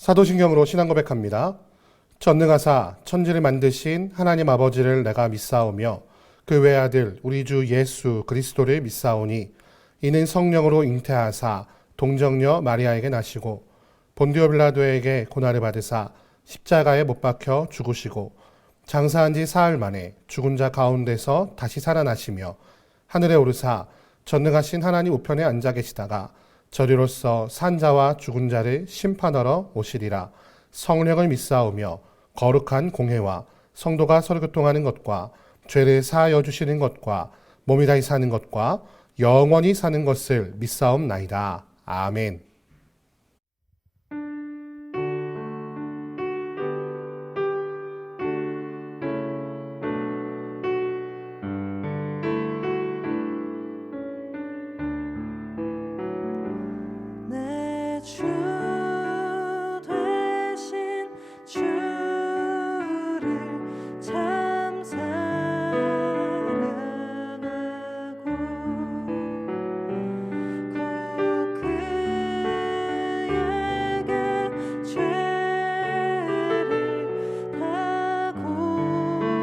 사도신경으로 신앙 고백합니다. 전능하사 천지를 만드신 하나님 아버지를 내가 믿사오며 그 외아들 우리 주 예수 그리스도를 믿사오니 이는 성령으로 잉태하사 동정녀 마리아에게 나시고 본디오 빌라도에게 고난을 받으사 십자가에 못 박혀 죽으시고 장사한 지 사흘 만에 죽은 자 가운데서 다시 살아나시며 하늘에 오르사 전능하신 하나님 우편에 앉아 계시다가 저리로서 산자와 죽은 자를 심판하러 오시리라. 성령을 믿사오며 거룩한 공회와 성도가 서로 교통하는 것과 죄를 사하여 주시는 것과 몸이 다시 사는 것과 영원히 사는 것을 믿사옵나이다. 아멘. 내 주 되신 주를 참 사랑하고 곧 그에게 죄를 다 고합니다.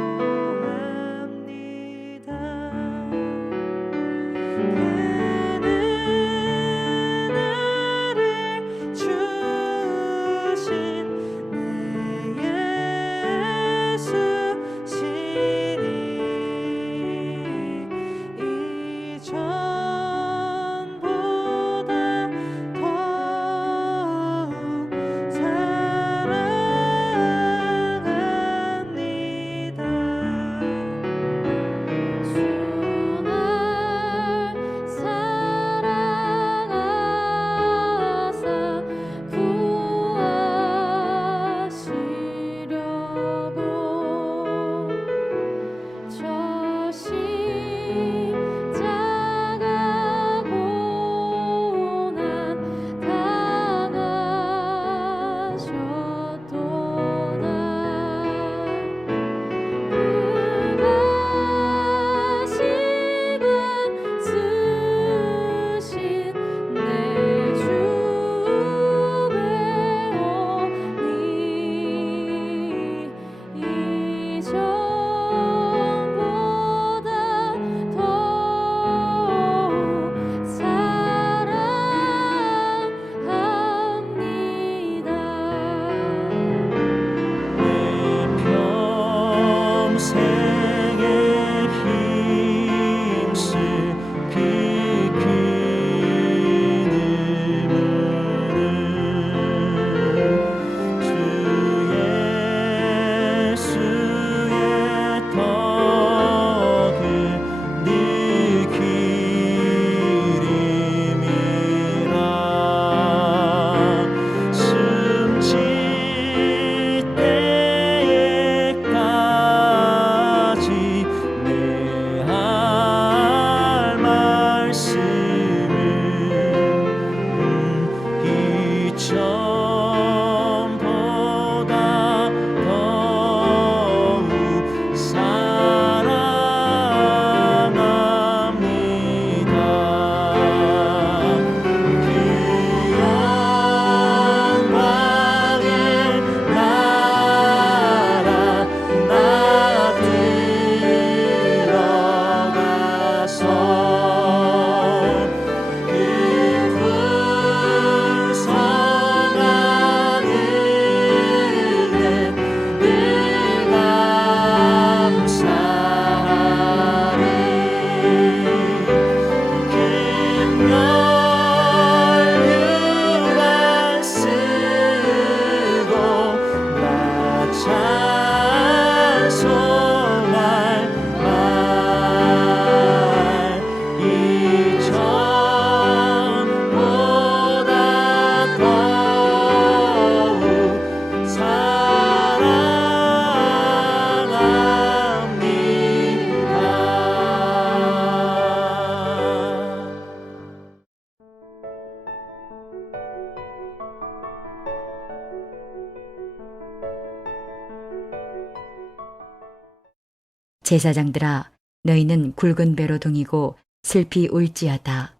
제사장들아, 너희는 굵은 배로 동이고 슬피 울지어다.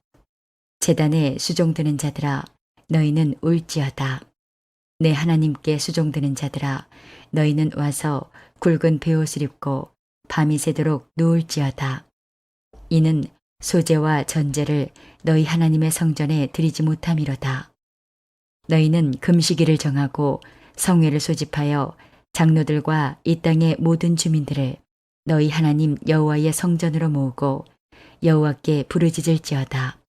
제단에 수종드는 자들아, 너희는 울지어다. 내 하나님께 수종드는 자들아 너희는 와서 굵은 베옷을 입고 밤이 새도록 누울지어다. 이는 소제와 전제를 너희 하나님의 성전에 드리지 못함이로다. 너희는 금식일을 정하고 성회를 소집하여 장로들과 이 땅의 모든 주민들을 너희 하나님 여호와의 성전으로 모으고 여호와께 부르짖을지어다.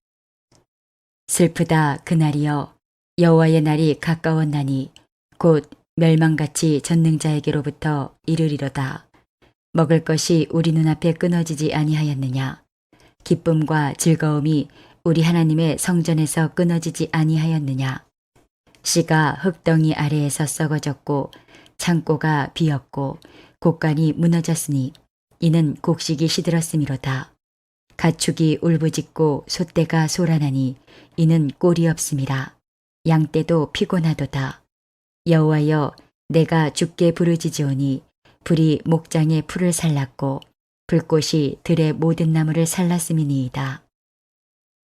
슬프다 그날이여 여호와의 날이 가까웠나니 곧 멸망같이 전능자에게로부터 이르리로다. 먹을 것이 우리 눈앞에 끊어지지 아니하였느냐. 기쁨과 즐거움이 우리 하나님의 성전에서 끊어지지 아니하였느냐. 씨가 흙덩이 아래에서 썩어졌고 창고가 비었고 곡간이 무너졌으니 이는 곡식이 시들었음이로다. 가축이 울부짖고 솥대가 소란하니 이는 꼴이 없음이라. 양떼도 피곤하도다. 여호와여 내가 주께 부르짖으오니 불이 목장의 풀을 살랐고 불꽃이 들의 모든 나무를 살랐음이니이다.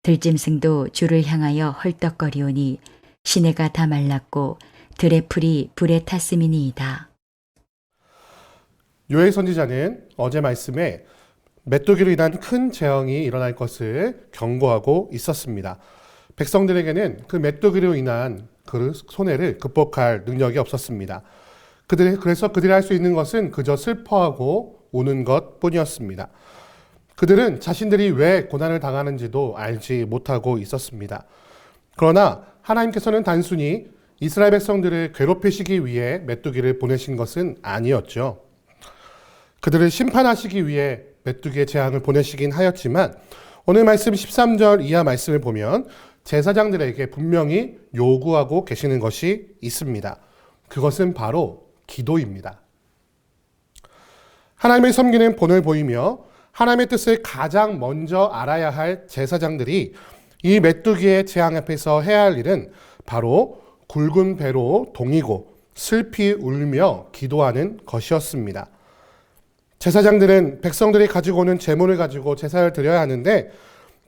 들짐승도 주를 향하여 헐떡거리오니 시내가 다 말랐고 들의 풀이 불에 탔음이니이다. 요엘 선지자는 어제 말씀에 메뚜기로 인한 큰 재앙이 일어날 것을 경고하고 있었습니다. 백성들에게는 그 메뚜기로 인한 그 손해를 극복할 능력이 없었습니다. 그래서 그들이 할 수 있는 것은 그저 슬퍼하고 우는 것 뿐이었습니다. 그들은 자신들이 왜 고난을 당하는지도 알지 못하고 있었습니다. 그러나 하나님께서는 단순히 이스라엘 백성들을 괴롭히시기 위해 메뚜기를 보내신 것은 아니었죠. 그들을 심판하시기 위해 메뚜기의 재앙을 보내시긴 하였지만 오늘 말씀 13절 이하 말씀을 보면 제사장들에게 분명히 요구하고 계시는 것이 있습니다. 그것은 바로 기도입니다. 하나님을 섬기는 본을 보이며 하나님의 뜻을 가장 먼저 알아야 할 제사장들이 이 메뚜기의 재앙 앞에서 해야 할 일은 바로 굵은 배로 동이고 슬피 울며 기도하는 것이었습니다. 제사장들은 백성들이 가지고 오는 제물을 가지고 제사를 드려야 하는데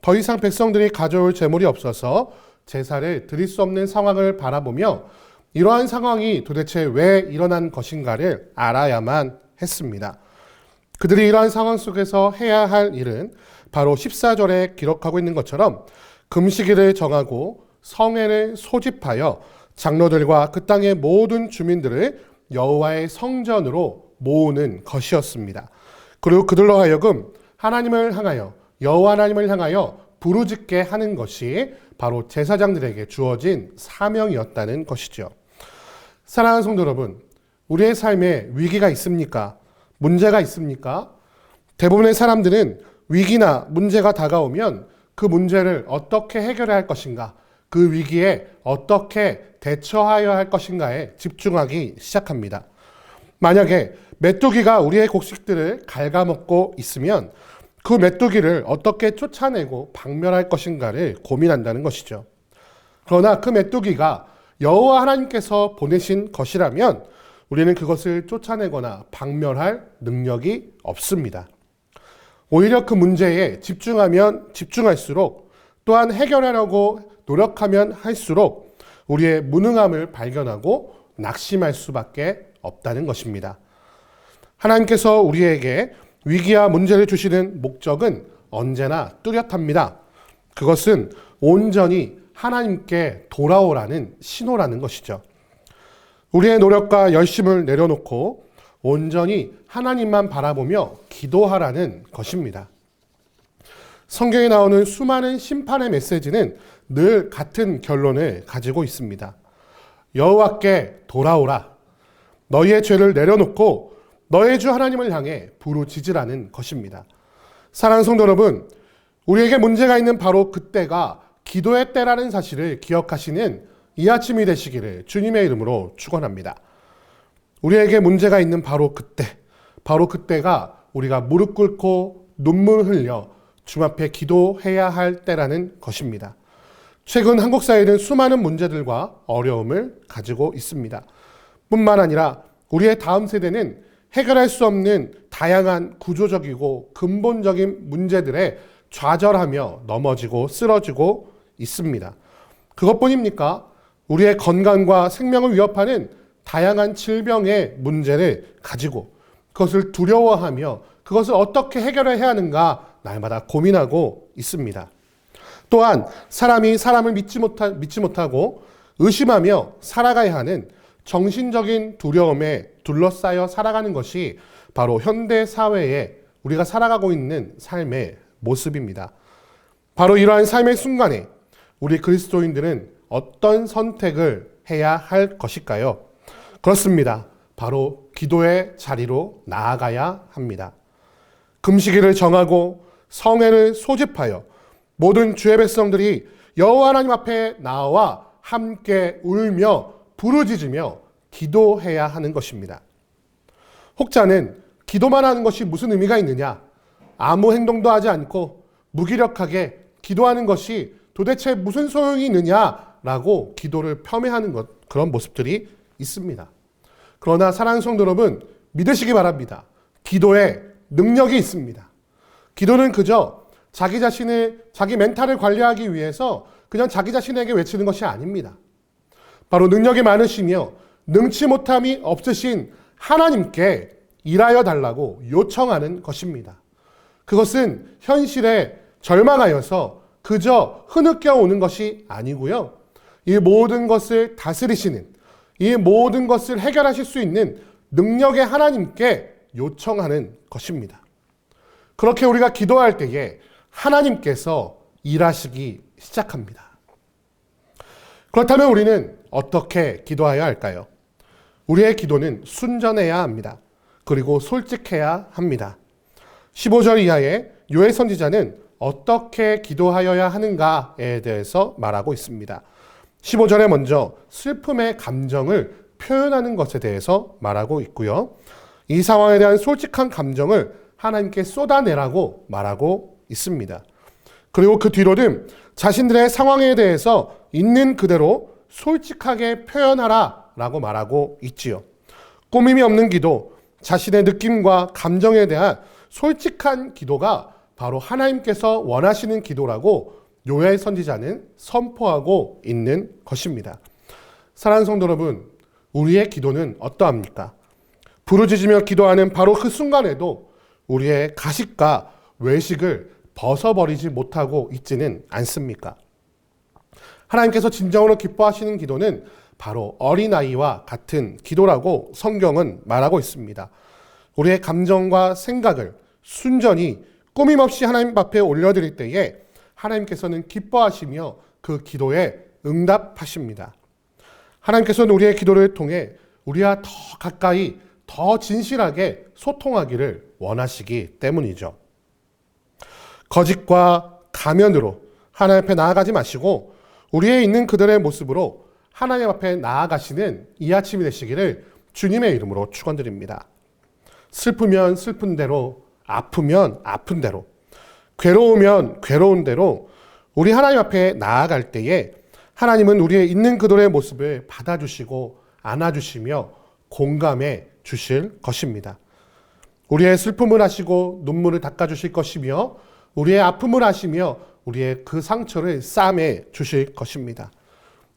더 이상 백성들이 가져올 제물이 없어서 제사를 드릴 수 없는 상황을 바라보며 이러한 상황이 도대체 왜 일어난 것인가를 알아야만 했습니다. 그들이 이러한 상황 속에서 해야 할 일은 바로 14절에 기록하고 있는 것처럼 금식일을 정하고 성회를 소집하여 장로들과 그 땅의 모든 주민들을 여호와의 성전으로 모으는 것이었습니다. 그리고 그들로 하여금 하나님을 향하여 여호와 하나님을 향하여 부르짖게 하는 것이 바로 제사장들에게 주어진 사명이었다는 것이죠. 사랑하는 성도 여러분, 우리의 삶에 위기가 있습니까? 문제가 있습니까? 대부분의 사람들은 위기나 문제가 다가오면 그 문제를 어떻게 해결해야 할 것인가, 그 위기에 어떻게 대처하여야 할 것인가에 집중하기 시작합니다. 만약에 메뚜기가 우리의 곡식들을 갉아먹고 있으면 그 메뚜기를 어떻게 쫓아내고 박멸할 것인가를 고민한다는 것이죠. 그러나 그 메뚜기가 여호와 하나님께서 보내신 것이라면 우리는 그것을 쫓아내거나 박멸할 능력이 없습니다. 오히려 그 문제에 집중하면 집중할수록 또한 해결하려고 노력하면 할수록 우리의 무능함을 발견하고 낙심할 수밖에 없다는 것입니다. 하나님께서 우리에게 위기와 문제를 주시는 목적은 언제나 뚜렷합니다. 그것은 온전히 하나님께 돌아오라는 신호라는 것이죠. 우리의 노력과 열심을 내려놓고 온전히 하나님만 바라보며 기도하라는 것입니다. 성경에 나오는 수많은 심판의 메시지는 늘 같은 결론을 가지고 있습니다. 여호와께 돌아오라. 너희의 죄를 내려놓고 너의 주 하나님을 향해 부르짖으라는 것입니다. 사랑하는 성도 여러분, 우리에게 문제가 있는 바로 그때가 기도의 때라는 사실을 기억하시는 이 아침이 되시기를 주님의 이름으로 축원합니다. 우리에게 문제가 있는 바로 그때가 우리가 무릎 꿇고 눈물 흘려 주님 앞에 기도해야 할 때라는 것입니다. 최근 한국 사회는 수많은 문제들과 어려움을 가지고 있습니다. 뿐만 아니라 우리의 다음 세대는 해결할 수 없는 다양한 구조적이고 근본적인 문제들에 좌절하며 넘어지고 쓰러지고 있습니다. 그것뿐입니까? 우리의 건강과 생명을 위협하는 다양한 질병의 문제를 가지고 그것을 두려워하며 그것을 어떻게 해결해야 하는가 날마다 고민하고 있습니다. 또한 사람이 사람을 믿지 못하고 의심하며 살아가야 하는 정신적인 두려움에 둘러싸여 살아가는 것이 바로 현대 사회에 우리가 살아가고 있는 삶의 모습입니다. 바로 이러한 삶의 순간에 우리 그리스도인들은 어떤 선택을 해야 할 것일까요? 그렇습니다. 바로 기도의 자리로 나아가야 합니다. 금식일을 정하고 성회를 소집하여 모든 주의 백성들이 여호와 하나님 앞에 나와 함께 울며 부르짖으며 기도해야 하는 것입니다. 혹자는 기도만 하는 것이 무슨 의미가 있느냐? 아무 행동도 하지 않고 무기력하게 기도하는 것이 도대체 무슨 소용이 있느냐라고 기도를 폄훼하는 그런 모습들이 있습니다. 그러나 사랑하는 성도 여러분, 믿으시기 바랍니다. 기도에 능력이 있습니다. 기도는 그저 자기 멘탈을 관리하기 위해서 그냥 자기 자신에게 외치는 것이 아닙니다. 바로 능력이 많으시며 능치 못함이 없으신 하나님께 일하여 달라고 요청하는 것입니다. 그것은 현실에 절망하여서 그저 흐느껴 오는 것이 아니고요. 이 모든 것을 다스리시는, 이 모든 것을 해결하실 수 있는 능력의 하나님께 요청하는 것입니다. 그렇게 우리가 기도할 때에 하나님께서 일하시기 시작합니다. 그렇다면 우리는 어떻게 기도해야 할까요? 우리의 기도는 순전해야 합니다. 그리고 솔직해야 합니다. 15절 이하의 요엘 선지자는 어떻게 기도하여야 하는가에 대해서 말하고 있습니다. 15절에 먼저 슬픔의 감정을 표현하는 것에 대해서 말하고 있고요. 이 상황에 대한 솔직한 감정을 하나님께 쏟아내라고 말하고 있습니다. 그리고 그 뒤로는 자신들의 상황에 대해서 있는 그대로 솔직하게 표현하라 라고 말하고 있지요. 꾸밈이 없는 기도, 자신의 느낌과 감정에 대한 솔직한 기도가 바로 하나님께서 원하시는 기도라고 요엘 선지자는 선포하고 있는 것입니다. 사랑하는 성도 여러분, 우리의 기도는 어떠합니까? 부르짖으며 기도하는 바로 그 순간에도 우리의 가식과 외식을 벗어버리지 못하고 있지는 않습니까? 하나님께서 진정으로 기뻐하시는 기도는 바로 어린아이와 같은 기도라고 성경은 말하고 있습니다. 우리의 감정과 생각을 순전히 꾸밈없이 하나님 앞에 올려드릴 때에 하나님께서는 기뻐하시며 그 기도에 응답하십니다. 하나님께서는 우리의 기도를 통해 우리와 더 가까이 더 진실하게 소통하기를 원하시기 때문이죠. 거짓과 가면으로 하나님 앞에 나아가지 마시고 우리의 있는 그들의 모습으로 하나님 앞에 나아가시는 이 아침이 되시기를 주님의 이름으로 축원드립니다. 슬프면 슬픈 대로, 아프면 아픈 대로, 괴로우면 괴로운 대로 우리 하나님 앞에 나아갈 때에 하나님은 우리의 있는 그들의 모습을 받아주시고 안아주시며 공감해 주실 것입니다. 우리의 슬픔을 하시고 눈물을 닦아주실 것이며 우리의 아픔을 하시며 우리의 그 상처를 싸매 주실 것입니다.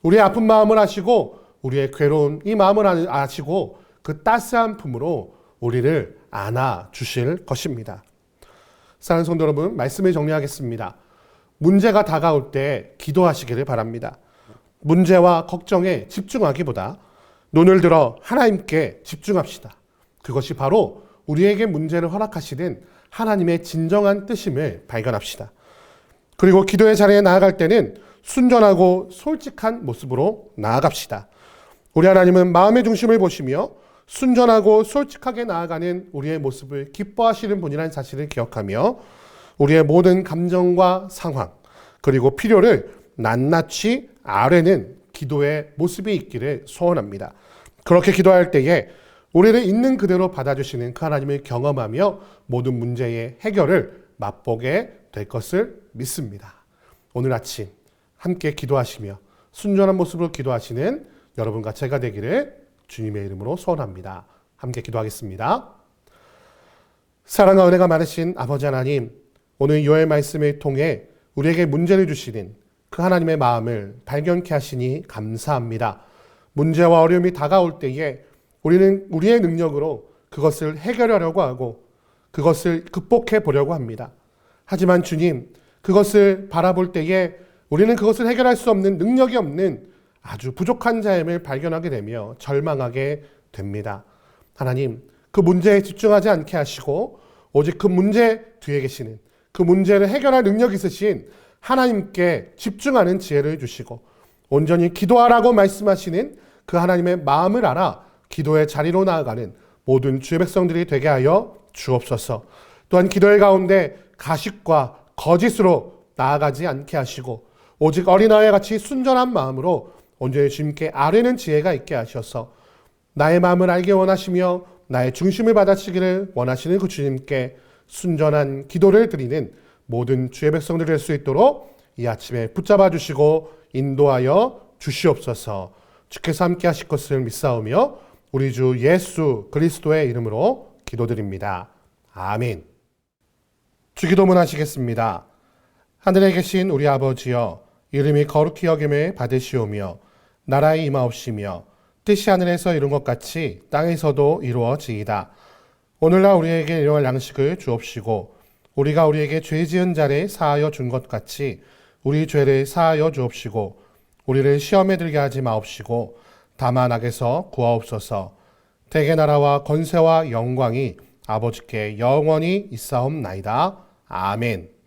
우리의 아픈 마음을 하시고 우리의 괴로운 이 마음을 아시고 그 따스한 품으로 우리를 안아 주실 것입니다. 사랑하는 성도 여러분, 말씀을 정리하겠습니다. 문제가 다가올 때 기도하시기를 바랍니다. 문제와 걱정에 집중하기보다 눈을 들어 하나님께 집중합시다. 그것이 바로 우리에게 문제를 허락하시는 하나님의 진정한 뜻임을 발견합시다. 그리고 기도의 자리에 나아갈 때는 순전하고 솔직한 모습으로 나아갑시다. 우리 하나님은 마음의 중심을 보시며 순전하고 솔직하게 나아가는 우리의 모습을 기뻐하시는 분이라는 사실을 기억하며 우리의 모든 감정과 상황 그리고 필요를 낱낱이 아뢰는 기도의 모습이 있기를 소원합니다. 그렇게 기도할 때에 우리를 있는 그대로 받아주시는 그 하나님을 경험하며 모든 문제의 해결을 맛보게 될 것을 믿습니다. 오늘 아침 함께 기도하시며 순전한 모습으로 기도하시는 여러분과 제가 되기를 주님의 이름으로 소원합니다. 함께 기도하겠습니다. 사랑과 은혜가 많으신 아버지 하나님, 오늘 요엘 말씀을 통해 우리에게 문제를 주시는 그 하나님의 마음을 발견케 하시니 감사합니다. 문제와 어려움이 다가올 때에 우리는 우리의 능력으로 그것을 해결하려고 하고 그것을 극복해 보려고 합니다. 하지만 주님, 그것을 바라볼 때에 우리는 그것을 해결할 수 없는 능력이 없는 아주 부족한 자임을 발견하게 되며 절망하게 됩니다. 하나님, 그 문제에 집중하지 않게 하시고 오직 그 문제 뒤에 계시는 그 문제를 해결할 능력 있으신 하나님께 집중하는 지혜를 주시고 온전히 기도하라고 말씀하시는 그 하나님의 마음을 알아 기도의 자리로 나아가는 모든 주의 백성들이 되게 하여 주옵소서. 또한 기도의 가운데 가식과 거짓으로 나아가지 않게 하시고 오직 어린아이와 같이 순전한 마음으로 온전히 주님께 아뢰는 지혜가 있게 하셔서 나의 마음을 알게 원하시며 나의 중심을 받아치기를 원하시는 그 주님께 순전한 기도를 드리는 모든 주의 백성들이 될 수 있도록 이 아침에 붙잡아 주시고 인도하여 주시옵소서. 주께서 함께 하실 것을 믿사오며 우리 주 예수 그리스도의 이름으로 기도드립니다. 아멘. 주기도문 하시겠습니다. 하늘에 계신 우리 아버지여, 이름이 거룩히 여김을 받으시오며 나라의 임하옵시며 뜻이 하늘에서 이룬 것 같이 땅에서도 이루어지이다. 오늘날 우리에게 일용할 양식을 주옵시고 우리가 우리에게 죄 지은 자를 사하여 준 것 같이 우리 죄를 사하여 주옵시고 우리를 시험에 들게 하지 마옵시고 다만 악에서 구하옵소서. 대개 나라와 권세와 영광이 아버지께 영원히 있사옵나이다. 아멘.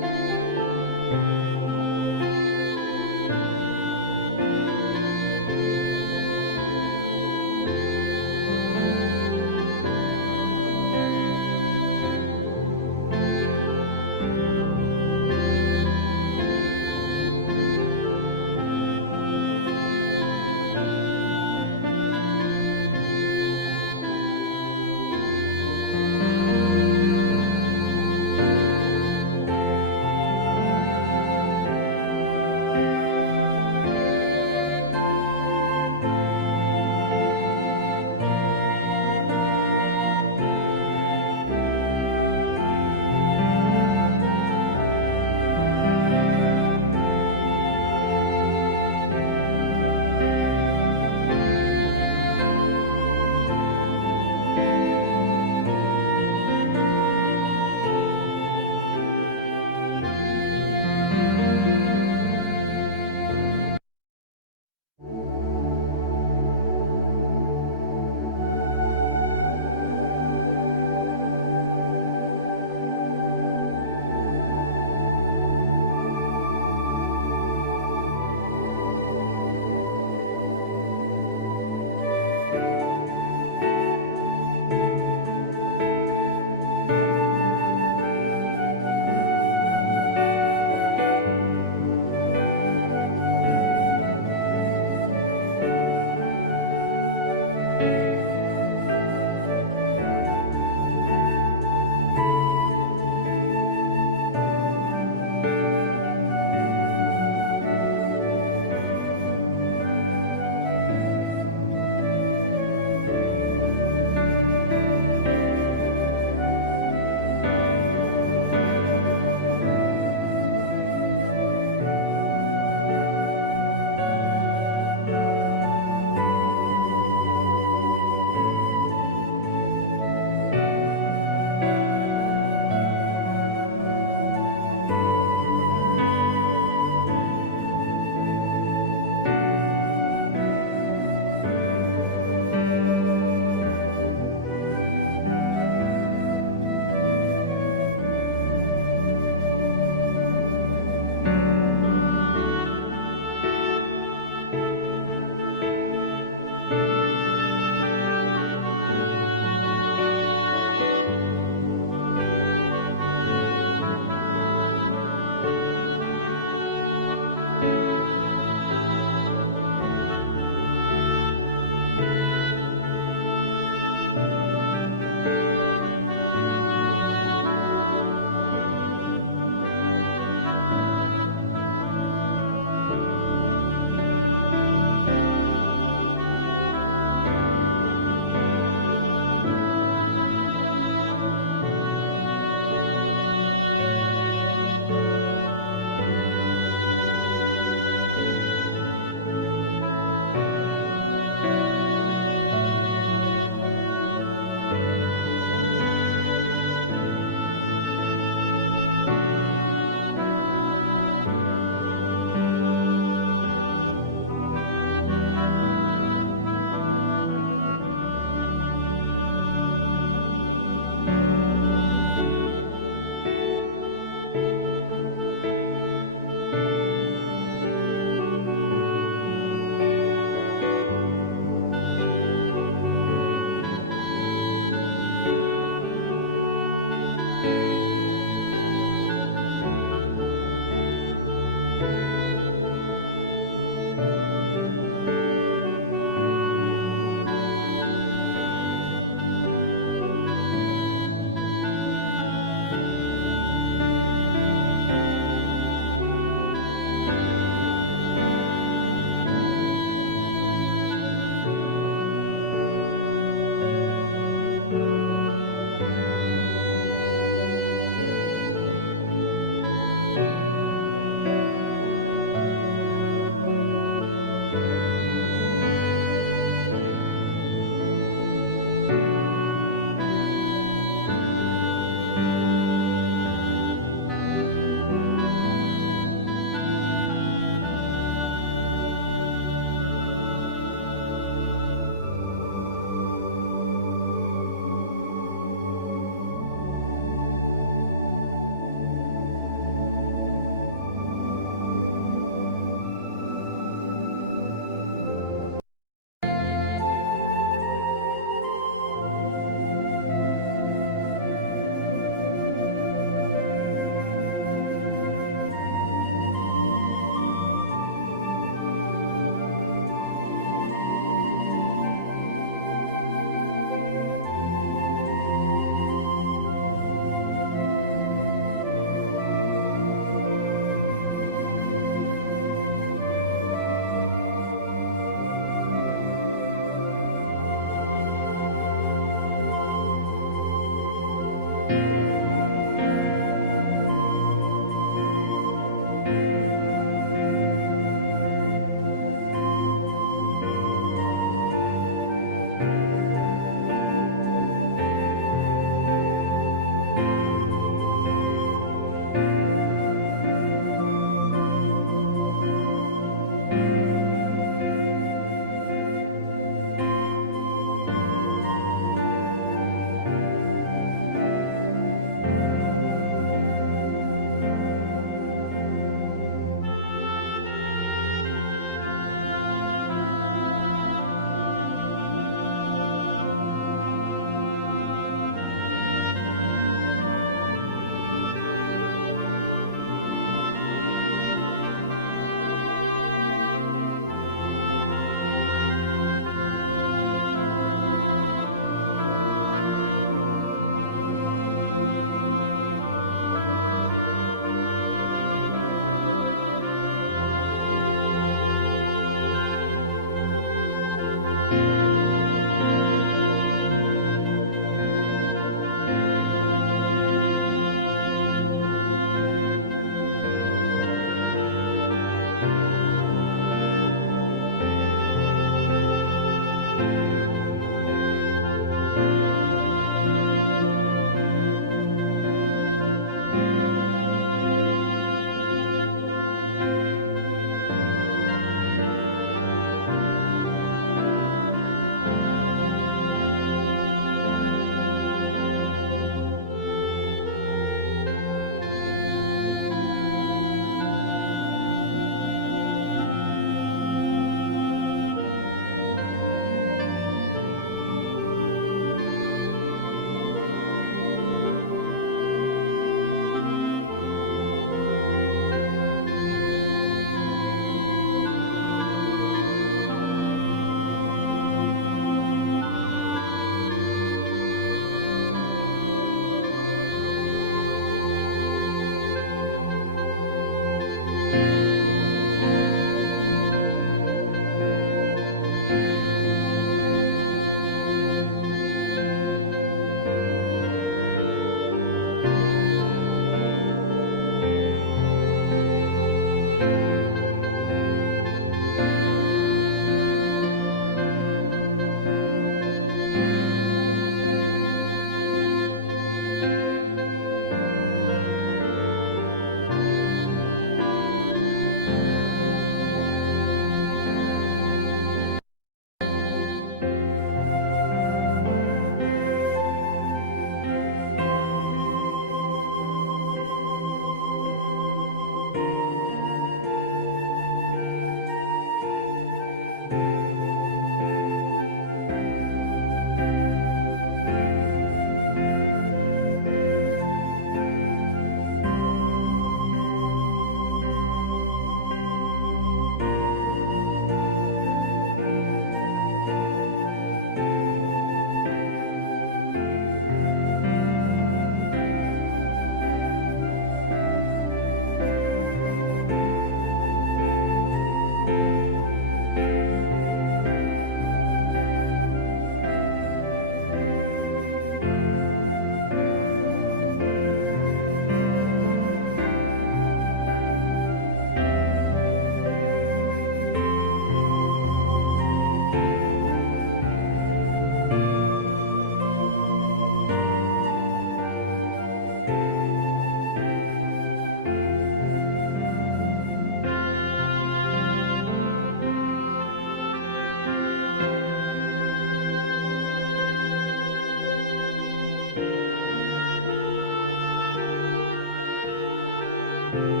주